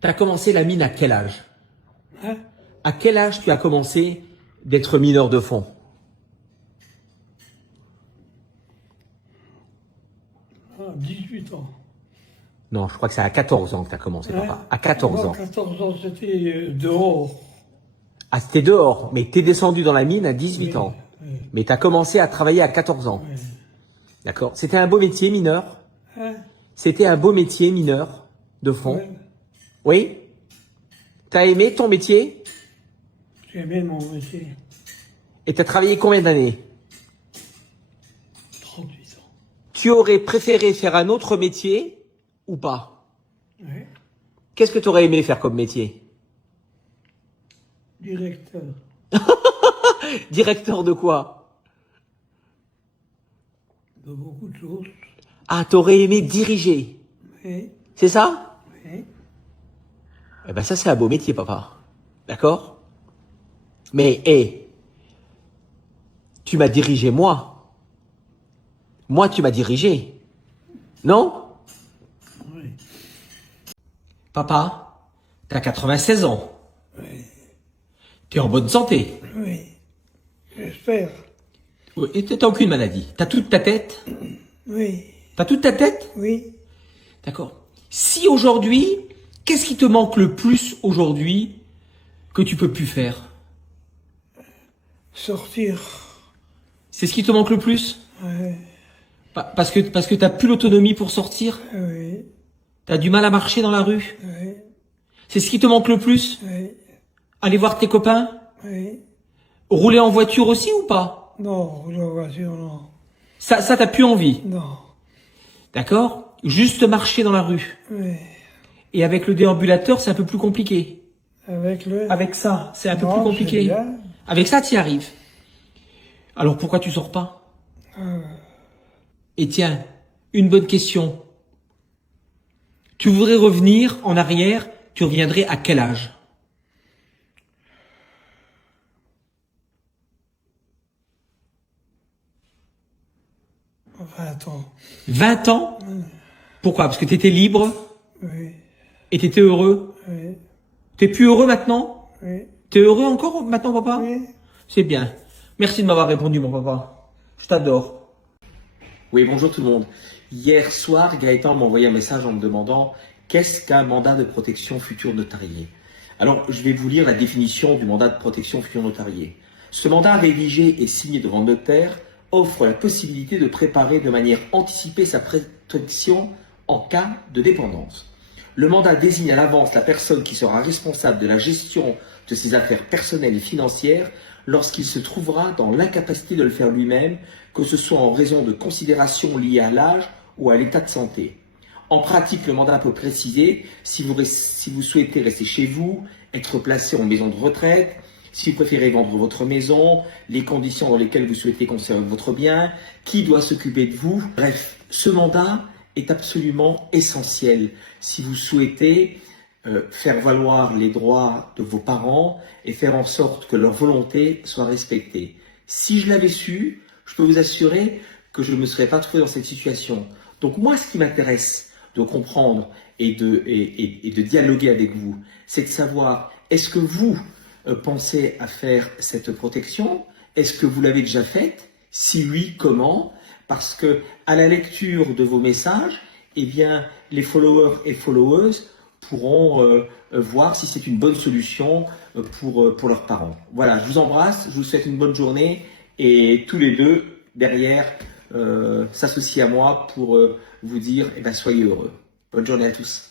Tu as commencé la mine à quel âge? Hein? À quel âge tu as commencé d'être mineur de fonds? À 18 ans. Non, je crois que c'est à 14 ans que tu as commencé, Hein? papa. À 14 ans. 14 ans, c'était dehors. Ah, c'était dehors, mais t'es descendu dans la mine à 18 Oui, ans. oui, Mais tu as commencé à travailler à 14 ans. oui. D'accord? C'était un beau métier, mineur? Hein? C'était un beau métier, mineur de fonds? Ouais. Oui? T'as aimé ton métier? J'aimais mon métier. Et t'as travaillé combien d'années? 38 ans. Tu aurais préféré faire un autre métier ou pas? Oui. Qu'est-ce que tu aurais aimé faire comme métier? Directeur. Directeur de quoi? De beaucoup de choses. Ah, t'aurais aimé diriger. Oui. C'est ça? Oui. Eh ben ça, c'est un beau métier, papa. D'accord? Mais, hé, tu m'as dirigé moi. Moi, tu m'as dirigé. Non? Oui. Papa, t'as 96 ans. Oui. T'es en bonne santé. Oui. J'espère. Oui, et t'as aucune maladie. T'as toute ta tête? Oui. T'as toute ta tête? Oui. D'accord. Si aujourd'hui, qu'est-ce qui te manque le plus aujourd'hui que tu peux plus faire? Sortir. C'est ce qui te manque le plus? Oui. Parce que t'as plus l'autonomie pour sortir? Oui. T'as du mal à marcher dans la rue? Oui. C'est ce qui te manque le plus? Oui. Aller voir tes copains? Oui. Rouler en voiture aussi ou pas? Non, la voiture, non. Ça t'as plus envie? Non. D'accord? Juste marcher dans la rue. Oui. Et avec le déambulateur, c'est un peu plus compliqué. Avec le... Avec ça, c'est un peu Non, plus compliqué. c'est bien. Avec ça, tu y arrives. Alors pourquoi tu sors pas? Et tiens, une bonne question. Tu voudrais revenir en arrière, tu reviendrais à quel âge? 20 ans. 20 ans? Pourquoi? Parce que tu étais libre Oui. et tu étais heureux? Oui. T'es plus heureux maintenant? Oui. T'es heureux encore maintenant, papa? Oui. C'est bien. Merci de m'avoir répondu, mon papa. Je t'adore. Oui, bonjour tout le monde. Hier soir, Gaëtan m'a envoyé un message en me demandant qu'est-ce qu'un mandat de protection futur notarié. Alors, je vais vous lire la définition du mandat de protection futur notarié. Ce mandat rédigé et signé devant le notaire offre la possibilité de préparer de manière anticipée sa protection en cas de dépendance. Le mandat désigne à l'avance la personne qui sera responsable de la gestion de ses affaires personnelles et financières lorsqu'il se trouvera dans l'incapacité de le faire lui-même, que ce soit en raison de considérations liées à l'âge ou à l'état de santé. En pratique, le mandat peut préciser si vous souhaitez rester chez vous, être placé en maison de retraite, si vous préférez vendre votre maison, les conditions dans lesquelles vous souhaitez conserver votre bien, qui doit s'occuper de vous. Bref, ce mandat est absolument essentiel si vous souhaitez faire valoir les droits de vos parents et faire en sorte que leur volonté soit respectée. Si je l'avais su, je peux vous assurer que je ne me serais pas trouvé dans cette situation. Donc moi, ce qui m'intéresse de comprendre et de dialoguer avec vous, c'est de savoir, est-ce que vous pensez à faire cette protection? Est-ce que vous l'avez déjà faite? Si oui, comment? Parce que à la lecture de vos messages, eh bien, les followers et followers pourront voir si c'est une bonne solution pour leurs parents. Voilà, je vous embrasse, je vous souhaite une bonne journée et tous les deux, derrière, s'associent à moi pour vous dire, eh ben, soyez heureux. Bonne journée à tous.